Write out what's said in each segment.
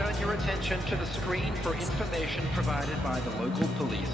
turn your attention to the screen for information provided by the local police.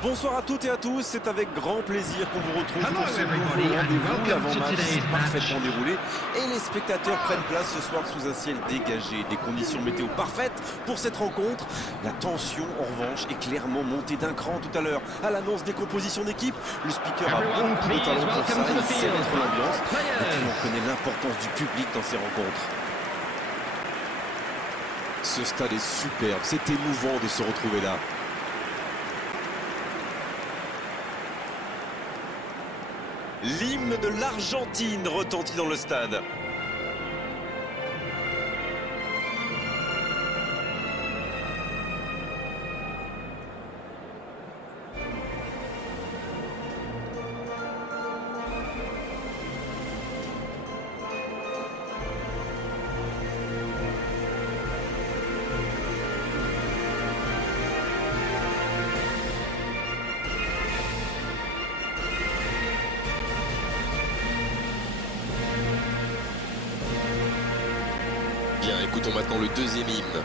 Bonsoir à toutes et à tous, c'est avec grand plaisir qu'on vous retrouve pour ce nouveau rendez-vous. L'avant-match s'est parfaitement déroulé et les spectateurs prennent place ce soir sous un ciel dégagé. Des conditions météo parfaites pour cette rencontre. La tension, en revanche, est clairement montée d'un cran tout à l'heure. À l'annonce des compositions d'équipe, le speaker a beaucoup de talent pour ça, il sait mettre l'ambiance. Et puis on connaît l'importance du public dans ces rencontres. Ce stade est superbe, c'est émouvant de se retrouver là. L'hymne de l'Argentine retentit dans le stade. Bien, écoutons maintenant le deuxième hymne.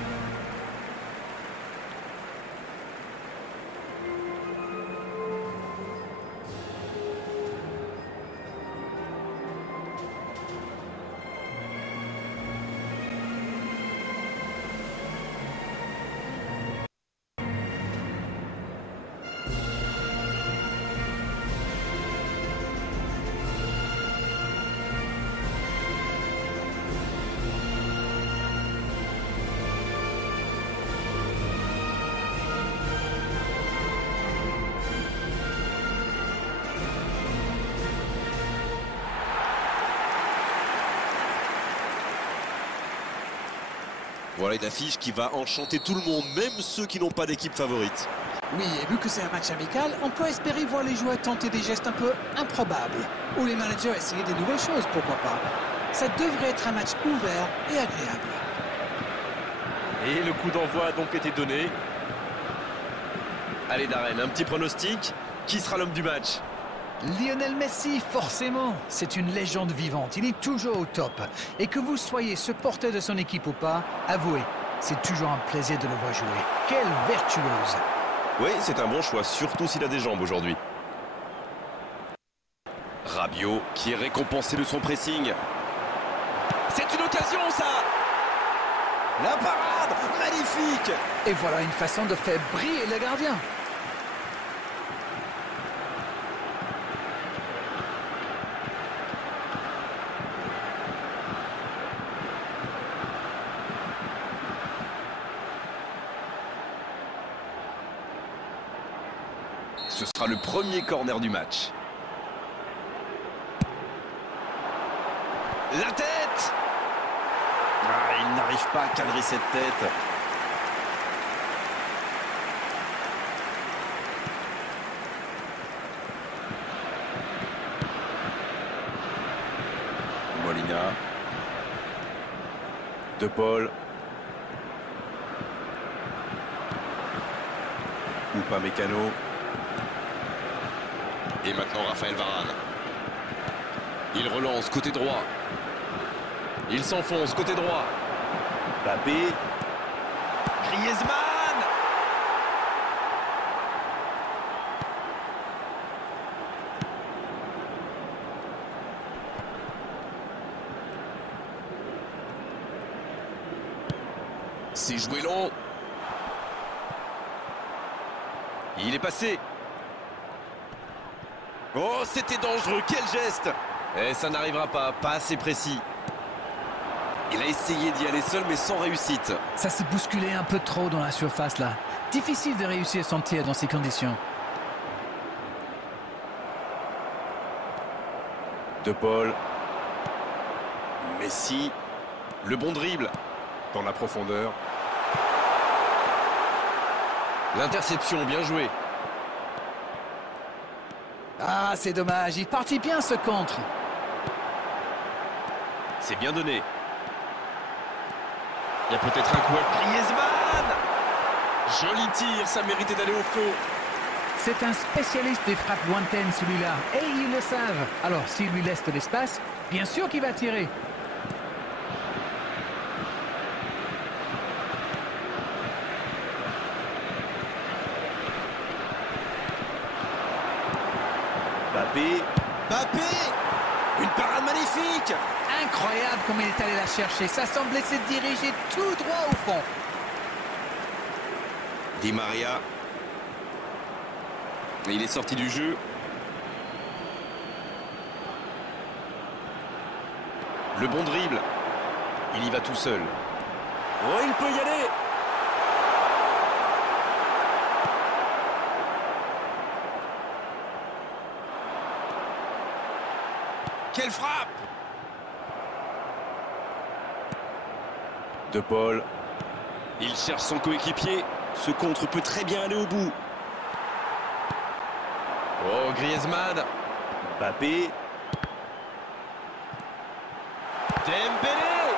Voilà une affiche qui va enchanter tout le monde, même ceux qui n'ont pas d'équipe favorite. Oui, et vu que c'est un match amical, on peut espérer voir les joueurs tenter des gestes un peu improbables. Ou les managers essayer des nouvelles choses, pourquoi pas. Ça devrait être un match ouvert et agréable. Et le coup d'envoi a donc été donné. Allez Darren, un petit pronostic. Qui sera l'homme du match ? Lionel Messi, forcément. C'est une légende vivante. Il est toujours au top. Et que vous soyez supporter de son équipe ou pas, avouez, c'est toujours un plaisir de le voir jouer. Quelle virtuose! Oui, c'est un bon choix, surtout s'il a des jambes aujourd'hui. Rabiot qui est récompensé de son pressing. C'est une occasion, ça! La parade! Magnifique! Et voilà une façon de faire briller le gardien. Ce sera le premier corner du match. La tête! Ah, il n'arrive pas à cadrer cette tête. Molina. De Paul. Upamecano. Et maintenant Raphaël Varane. Il relance côté droit. Il s'enfonce côté droit. Mbappé. Griezmann. C'est joué long. Il est passé. Oh, c'était dangereux, quel geste! Et ça n'arrivera pas assez précis. Il a essayé d'y aller seul, mais sans réussite. Ça s'est bousculé un peu trop dans la surface, là. Difficile de réussir son tir dans ces conditions. De Paul. Messi. Le bon dribble. Dans la profondeur. L'interception, bien joué. Ah, c'est dommage. Il partit bien, ce contre. C'est bien donné. Il y a peut-être un coup à Griezmann. Joli tir, ça méritait d'aller au fond. C'est un spécialiste des frappes lointaines, celui-là. Et ils le savent. Alors, s'il lui laisse de l'espace, bien sûr qu'il va tirer. Mbappé. Une parade magnifique. Incroyable comme il est allé la chercher. Ça semblait se diriger tout droit au fond. Di Maria. Il est sorti du jeu. Le bon dribble. Il y va tout seul. Oh, il peut y aller. Quelle frappe! De Paul. Il cherche son coéquipier. Ce contre peut très bien aller au bout. Oh, Griezmann. Mbappé. Dembélé.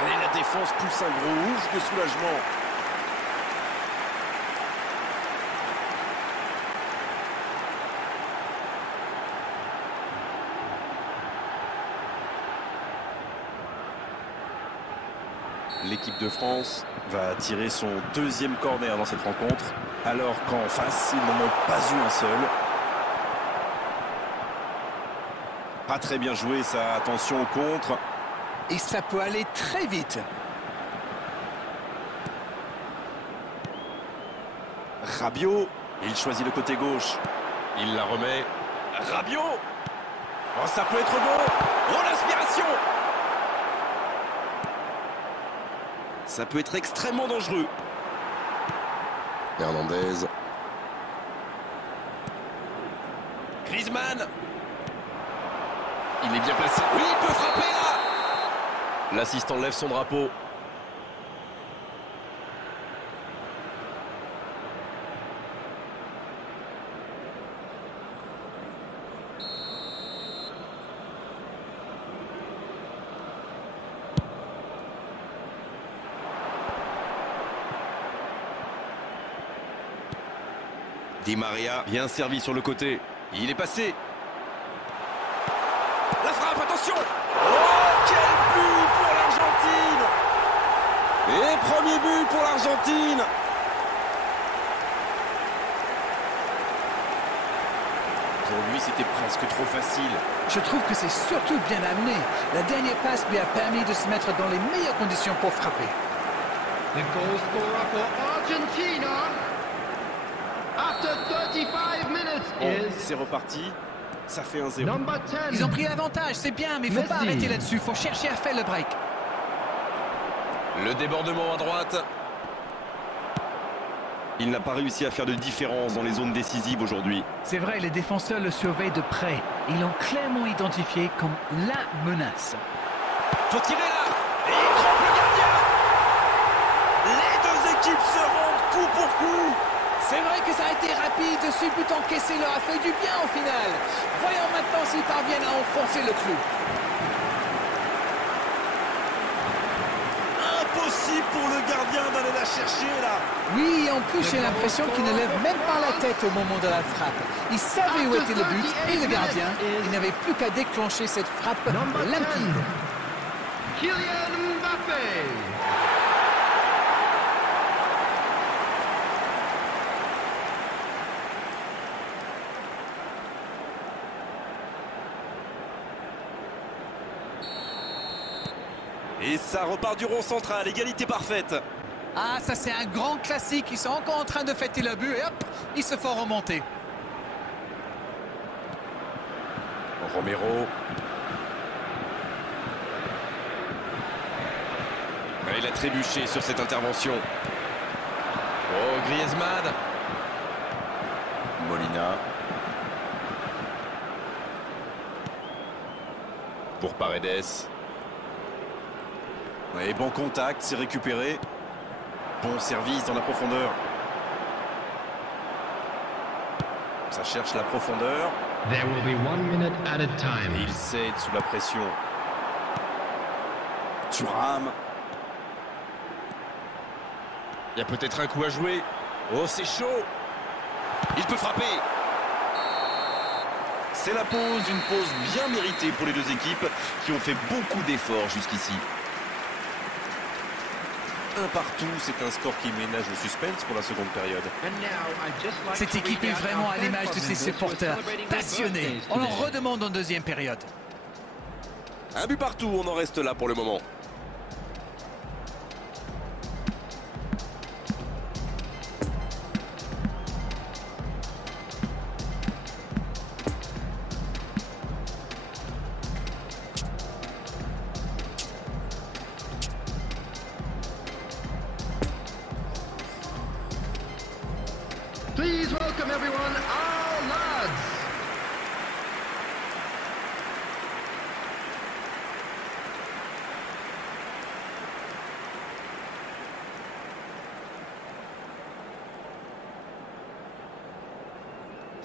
Allez, la défense pousse un gros ouf de soulagement. L'équipe de France va tirer son deuxième corner dans cette rencontre, alors qu'en face, ils n'en ont pas eu un seul. Pas très bien joué, ça. Attention au contre. Et ça peut aller très vite. Rabiot. Il choisit le côté gauche. Il la remet. Rabiot. Oh, ça peut être bon. Oh, l'inspiration. Ça peut être extrêmement dangereux. Hernandez. Griezmann. Il est bien placé. Oui, il peut frapper là. L'assistant lève son drapeau. Di Maria, bien servi sur le côté. Il est passé. La frappe, attention. Oh, quel but pour l'Argentine. Et premier but pour l'Argentine. Pour lui, c'était presque trop facile. Je trouve que c'est surtout bien amené. La dernière passe lui a permis de se mettre dans les meilleures conditions pour frapper. The goal scorer for Argentina after 35 minutes is C'est reparti. Ça fait 1-0. number 10. Ils ont pris l'avantage, c'est bien, mais il ne faut pas Messi. arrêter là-dessus. Il faut chercher à faire le break. Le débordement à droite. Il n'a pas réussi à faire de différence dans les zones décisives aujourd'hui. C'est vrai, les défenseurs le surveillent de près. Ils l'ont clairement identifié comme la menace. Faut tirer là. Et il trompe le gardien. Les deux équipes se rendent coup pour coup. C'est vrai que ça a été rapide. Ce but encaissé leur a fait du bien au final. Voyons maintenant s'ils parviennent à enfoncer le clou. Impossible pour le gardien d'aller la chercher là. Oui, en plus, j'ai l'impression qu'il ne lève même pas la tête au moment de la frappe. Il savait où était le but et le gardien. Il n'avait plus qu'à déclencher cette frappe limpide. Kylian Mbappé. Et ça repart du rond central, égalité parfaite. Ah, ça c'est un grand classique. Ils sont encore en train de fêter le but et hop, ils se font remonter. Romero. Il a trébuché sur cette intervention. Oh, Griezmann. Molina. Pour Paredes. Et bon contact, c'est récupéré. Bon service dans la profondeur. Ça cherche la profondeur. There will be 1 minute at a time. Et il cède sous la pression. Thuram. Il y a peut-être un coup à jouer. Oh, c'est chaud. Il peut frapper. C'est la pause, une pause bien méritée pour les deux équipes qui ont fait beaucoup d'efforts jusqu'ici. Un partout, c'est un score qui ménage le suspense pour la seconde période. Cette équipe est vraiment à l'image de ses supporters, passionnés. On leur redemande en deuxième période. Un but partout, on en reste là pour le moment. Please welcome everyone, our lads.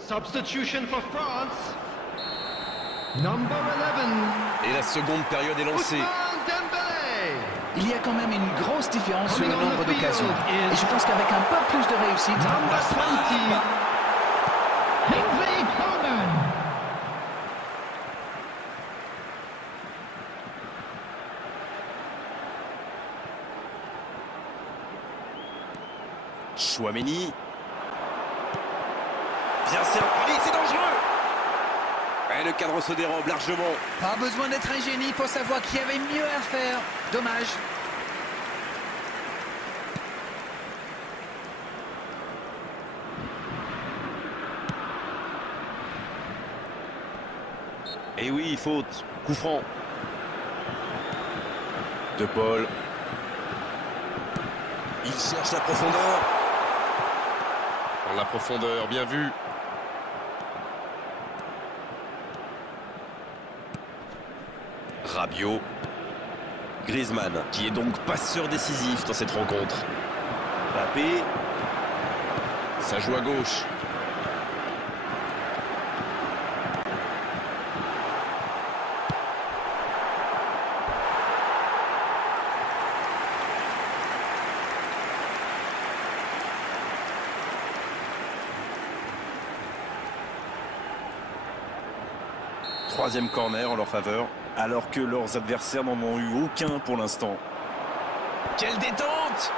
Substitution for France. Number 11. Et la seconde période est lancée. Ousmane Dembélé. Il y a quand même une grosse différence sur le nombre d'occasions. Et je pense qu'avec un peu plus de réussite... Number 20. Kingsley Coman. Chouameni. Bien servi, c'est dangereux. Et le cadre se dérobe largement. Pas besoin d'être un génie pour savoir qu'il y avait mieux à faire. Dommage. Et oui, faute. Coup franc. De Paul. Il cherche la profondeur. Dans la profondeur, bien vu. Rabiot. Griezmann, qui est donc passeur décisif dans cette rencontre. Mbappé. Ça joue à gauche. Troisième corner en leur faveur, alors que leurs adversaires n'en ont eu aucun pour l'instant. Quelle détente!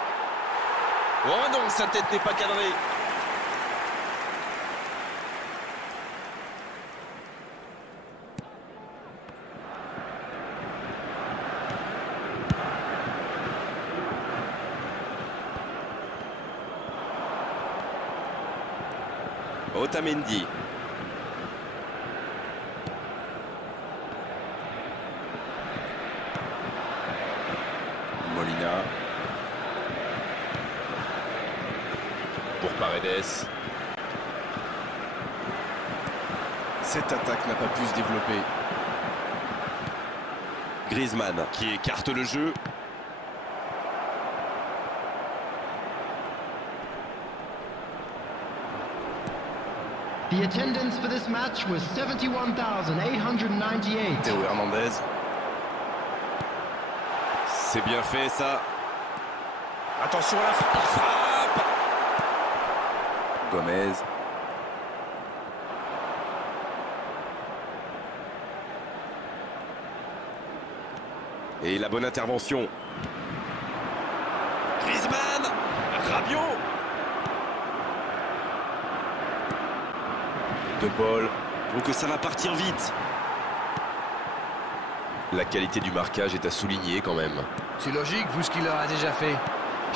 Oh non, sa tête n'est pas cadrée. Otamendi. Molina. Pour Paredes. Cette attaque n'a pas pu se développer. Griezmann qui écarte le jeu. The attendance for this match was 71,898. Théo Hernandez. C'est bien fait ça. Attention à la frappe. Gomez. Et la bonne intervention. Griezmann. Rabiot. De Paul. Donc ça va partir vite. La qualité du marquage est à souligner quand même. C'est logique, vu ce qu'il leur a déjà fait.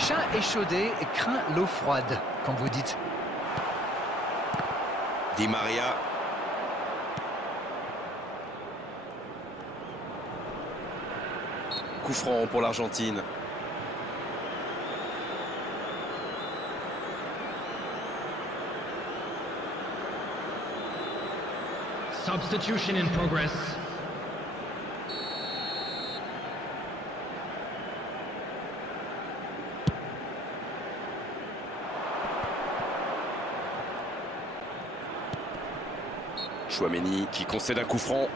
Chat échaudé et craint l'eau froide, comme vous dites. Di Maria. Coup franc pour l'Argentine. Substitution in progress. Chouameni qui concède un coup franc.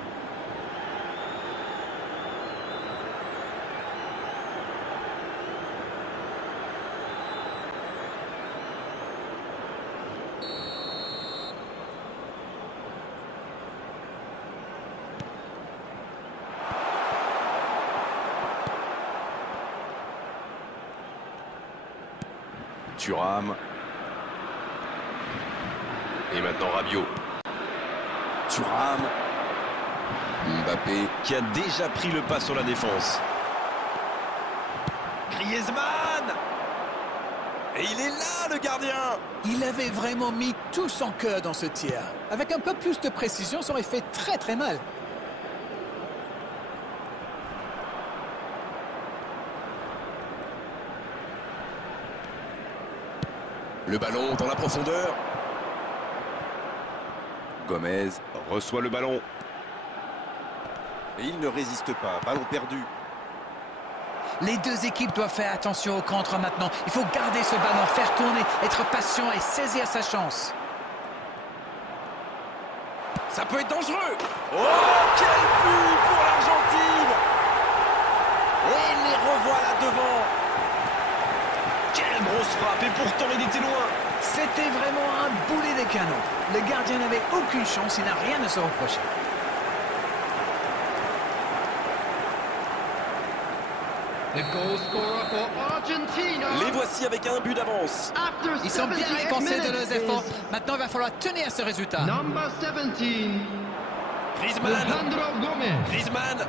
Thuram. Et maintenant Rabiot. Thuram. Mbappé qui a déjà pris le pas sur la défense. Griezmann. Et il est là, le gardien. Il avait vraiment mis tout son cœur dans ce tir. Avec un peu plus de précision, ça aurait fait très très mal. Le ballon dans la profondeur. Gomez reçoit le ballon. Et il ne résiste pas. Ballon perdu. Les deux équipes doivent faire attention au contre maintenant. Il faut garder ce ballon, faire tourner, être patient et saisir sa chance. Ça peut être dangereux. Oh, quel but pour l'Argentine. Et les revoilà devant. Quelle grosse frappe. Et pourtant, il était loin. C'était vraiment un boulet des canons. Le gardien n'avait aucune chance, il n'a rien à se reprocher. The goal scorer for Argentina. Les voici avec un but d'avance. Ils sont bien récompensés de leurs efforts. Maintenant, il va falloir tenir ce résultat. Number 17. Griezmann. Alejandro Gomez. Griezmann.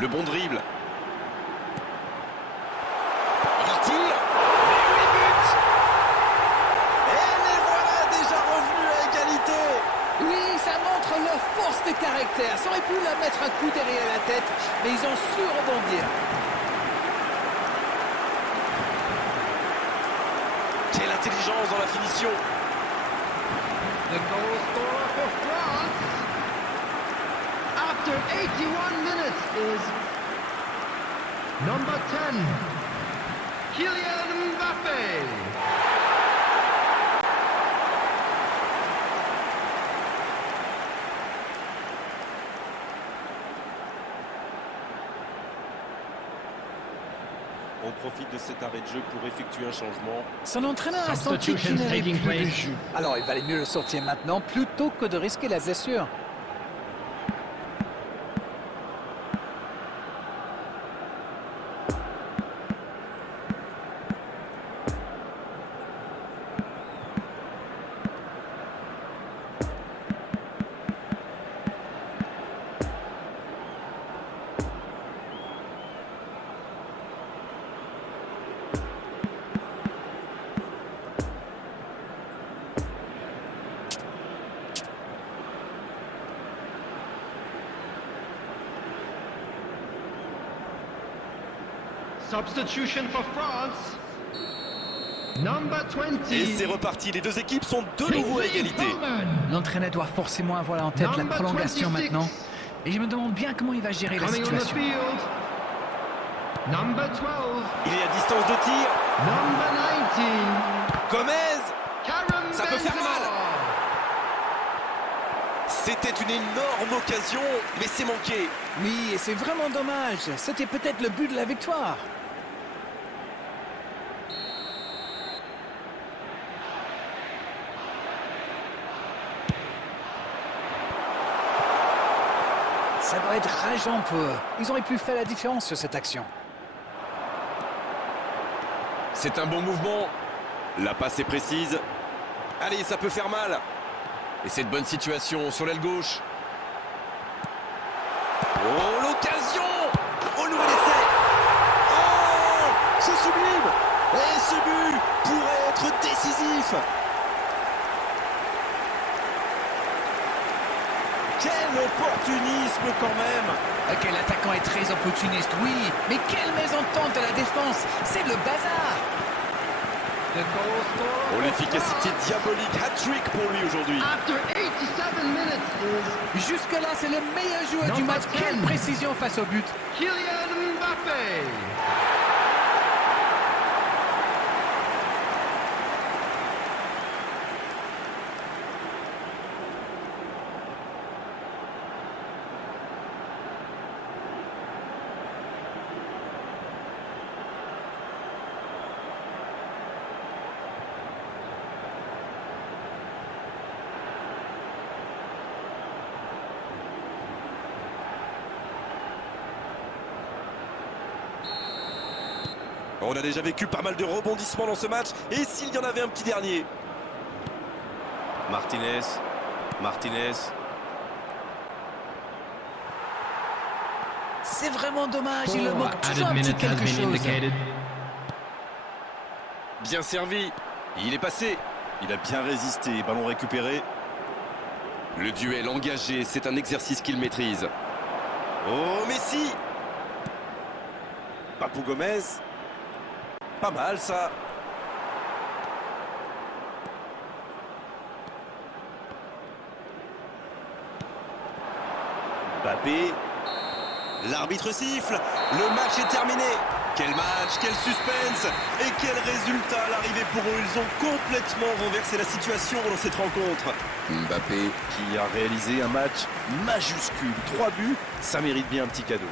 Le bon dribble. Il tire. Et oui, but. Et les voilà déjà revenus à égalité. Oui, ça montre leur force de caractère. Ça aurait pu leur mettre un coup derrière la tête, mais ils ont su rebondir. Quelle intelligence dans la finition. The goal scorer for France after 81 minutes is number 10, Kylian Mbappé. On profite de cet arrêt de jeu pour effectuer un changement. Son entraîneur a senti qu'il n'avait plus de jus. Alors il valait mieux le sortir maintenant plutôt que de risquer la blessure. Substitution for France. Number 20. Et c'est reparti, les deux équipes sont de nouveau à égalité. L'entraîneur doit forcément avoir en tête la prolongation maintenant. Et je me demande bien comment il va gérer la Coming on the situation. field. Number 12. Il est à distance de tir. Number 19. Gomez. Karim Ça peut faire Benzema. mal. C'était une énorme occasion, mais c'est manqué. Oui, et c'est vraiment dommage. C'était peut-être le but de la victoire. Ça doit être rageant pour eux. Ils auraient pu faire la différence sur cette action. C'est un bon mouvement. La passe est précise. Allez, ça peut faire mal. Et cette bonne situation sur l'aile gauche. Oh, Ce but pourrait être décisif. Quel opportunisme quand même. Ok, l'attaquant est très opportuniste, oui. Mais quelle mésentente à la défense. C'est le bazar. Oh, l'efficacité diabolique. Hat-trick pour lui aujourd'hui. After 87 minutes Jusque-là, c'est le meilleur joueur du match. Quelle précision face au but. Kylian Mbappé. On a déjà vécu pas mal de rebondissements dans ce match. Et s'il y en avait un petit dernier? Martinez. C'est vraiment dommage, il le manque toujours un petit quelque chose. Bien servi. Il est passé. Il a bien résisté. Ballon récupéré. Le duel engagé, c'est un exercice qu'il maîtrise. Oh, Messi. Papou Gomez. Pas mal ça. Mbappé. L'arbitre siffle. Le match est terminé. Quel match, quel suspense et quel résultat à l'arrivée pour eux. Ils ont complètement renversé la situation dans cette rencontre. Mbappé qui a réalisé un match majuscule. 3 buts, ça mérite bien un petit cadeau.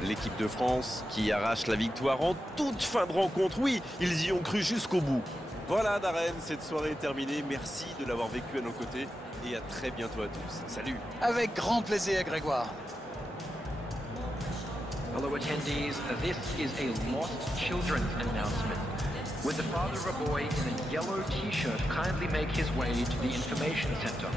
L'équipe de France qui arrache la victoire en toute fin de rencontre. Oui, ils y ont cru jusqu'au bout. Voilà Darren, cette soirée est terminée. Merci de l'avoir vécu à nos côtés et à très bientôt à tous. Salut. Avec grand plaisir, Grégoire. Hello attendees, this is a lost children's announcement. Would the father of a boy in a yellow t-shirt kindly make his way to the information center?